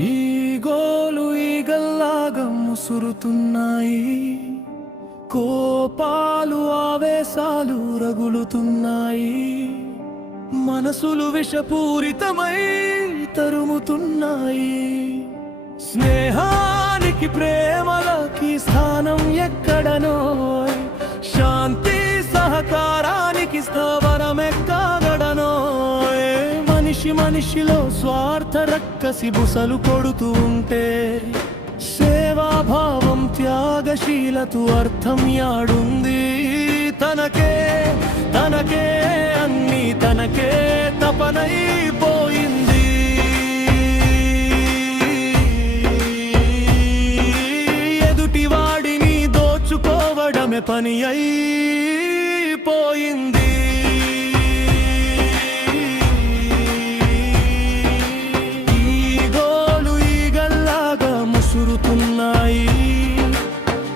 ఈగోలు ఈగల్లాగా ముసురుతున్నాయి, కోపాలు ఆవేశాలు రగులుతున్నాయి, మనసులు విషపూరితమై తరుముతున్నాయి. స్నేహానికి ప్రేమలకి స్థానం ఎక్కడనో, శాంతి సహకారానికి స్థావరం ఎక్కడనో. మనిషి మనిషిలో స్వార్థ రక్కసి బుసలు కొడుతూ ఉంటే, సేవాభావం త్యాగశీలతు అర్థం యాడుంది? తనకే తనకే అన్నీ తనకే తపనైపోయింది. ఎదుటివాడిని దోచుకోవడమే పని అయిపోయింది. ఈగోలు ఈగల్లాగా ముసురుతున్నాయి,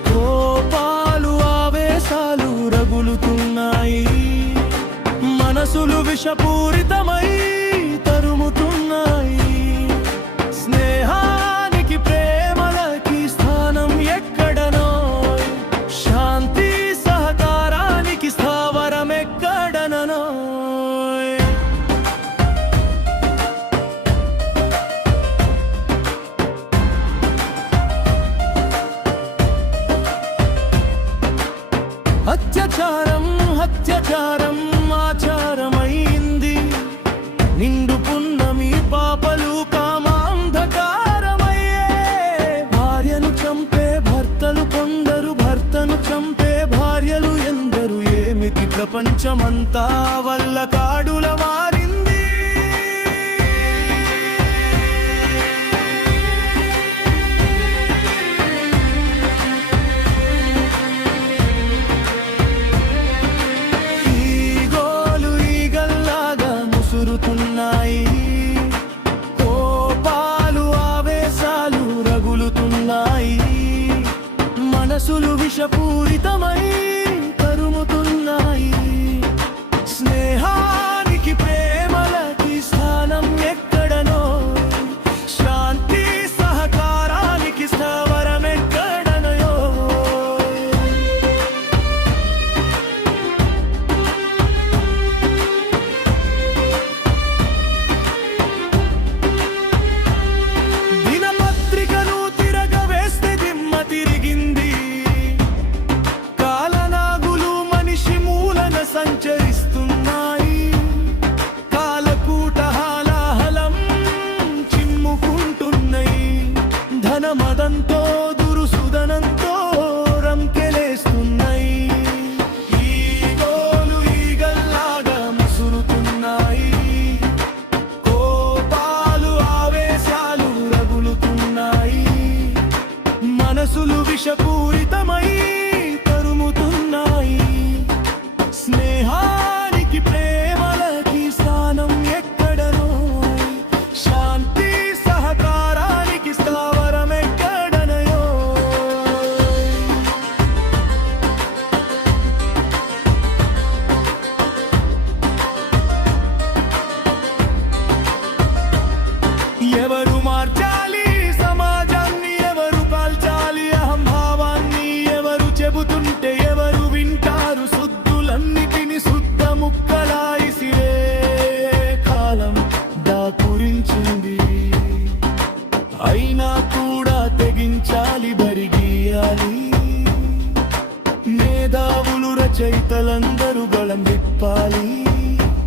కోపాలు ఆవేశాలు రగులుతున్నాయి, మనసులు విషపూరితమై తరుముతున్నాయి. స్నేహానికి ప్రేమలకి స్థానం ఎక్కడనో, శాంతి సహకారానికి స్థావరం ఎక్కడనో. అత్యాచారం అత్యాచారం ఆచారమైంది, నిండు పున్నమి పాపలు కామాంధకారమయ్యే. భార్యను చంపే భర్తలు కొందరు, భర్తను చంపే భార్యలు ఎందరు. ఏమిటి ప్రపంచమంతా వల్ల కాడుల మారింది. కోపాలు ఆవేశాలు రగులుతున్నాయి, మనసులు విషపూరితమై తరుముతున్నాయి. స్నేహానికి ప్రేమలకి స్థానం ఎక్కడనో, శాంతి సహకారానికి స్థావరం ఎక్కడనో. సంచరిస్తున్నాయి, కాలకూట హాలాహలం చిమ్ముకుంటున్నాయి. ధనమదంతో దురుసుదనంతో రంకెలేస్తున్నాయి. ఈగోలు ఈగల్లాగా ముసురుతున్నాయి, కోపాలు ఆవేశాలు రగులుతున్నాయి, మనసులు విషపూరితమై తరుముతున్నాయి. స్నేహానికి ప్రేమలకి స్థానం ఎక్కడనో, శాంతి సహకారానికి స్థావరం ఎక్కడనో. ఎవరు మార్చాలి సమాజాన్ని, ఎవరు కాల్చాలి అహంభావాన్ని, ఎవరు చెబుతుంటే ఎవరు వింటారు? శుద్ధులన్నిటిని శుద్ధ ముక్కలాయిసిరే కాలం దాపురించింది. అయినా కూడా తెగించాలి బరిగీయాలి. మేధావులు రచయితలందరూ గళం విప్పాలి,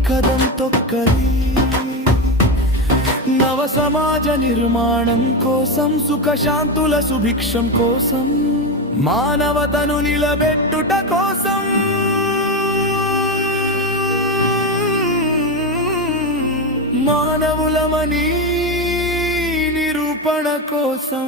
కదం తొక్కలి. నవ సమాజ నిర్మాణం కోసం, సుఖశాంతుల సుభిక్షం కోసం, మానవతను నిలబెట్టుట కోసం, మానవులమని నిరూపణ కోసం.